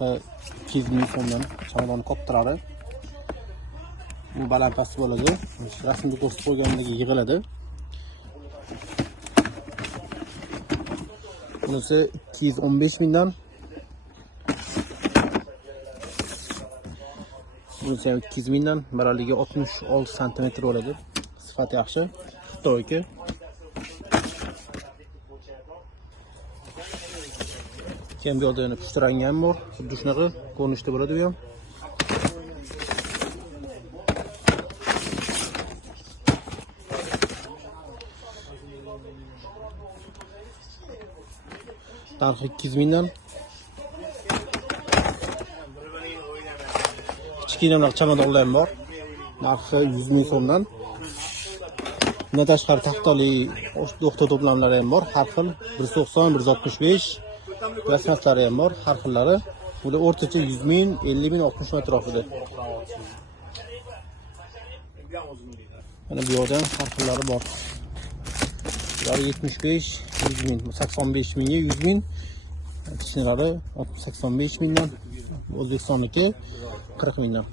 narxi 200 ming so'mdan chamadonni qoptiradi. Bu balandpasti bo'ladi. Rasmda ko'rsatib qo'ygandek yig'iladi. Bunisi 215 mingdan. Bunisi ham 200 mingdan. Balandligi 66 sm bo'ladi. Sifati yaxshi. Xitoyki. Keyin bu yerda yana pushti rangi ham bor. Xuddi shunaqa ko'rinishda bo'ladi bu ham. Narxi 200 mingdan. Kichkinaroq chamadonlar ham bor. Narxi 100 ming so'mdan. Bundan tashqari taxtali do'xtir to'plamlari ham bor. Har xil 190, 165 plasmaslari ham bor, har xillari. Bular o'rtacha 100 ming, 50 ming, 60 ming atrofida. Mana bu yerda ham har xillari bor. Bular 75, 100 ming, 85 mingga 100 ming. Kichkinalari 85 mingdan, O'zbekistonniki 40 mingdan.